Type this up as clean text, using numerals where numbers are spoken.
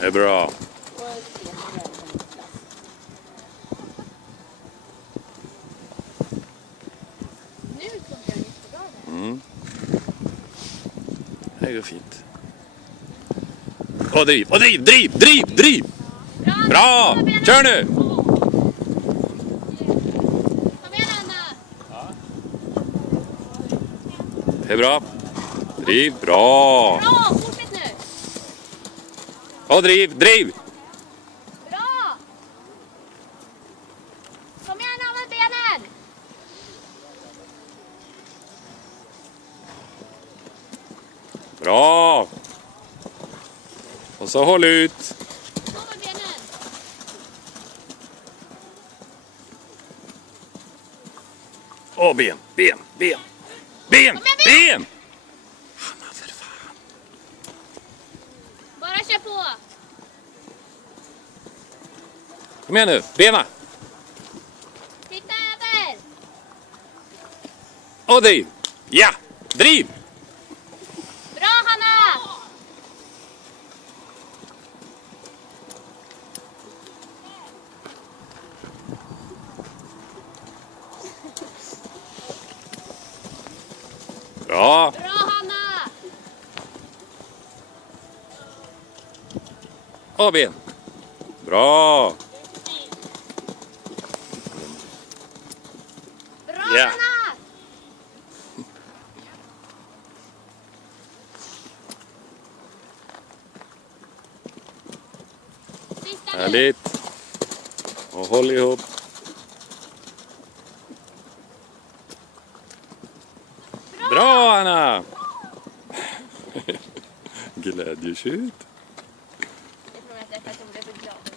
Det är bra. Nu funkar det jättebra där. Mm. Det går fint. Och driv, och driv, driv, driv, driv! Bra! Kör nu! Kom igen, Anna! Det är bra. Driv, bra! Bra, fortsätt nu! Och driv, driv! Bra! Kom igen, använd benen! Bra! Och så håll ut. Så med benen! Och ben, ben, ben. Ben, Kom igen, ben! Hanna, för fan. Bara kör på! Kom igen nu, bena! Titta över! Och driv! Ja! Driv! Bra, Hanna! Bra! Bra, Hanna! Och ben. Bra! Bra, Ja. Hanna! Sista nu! Härligt. Och håll ihop. Bra, Anna! Glädjetjut. Jag tror att jag är för glad.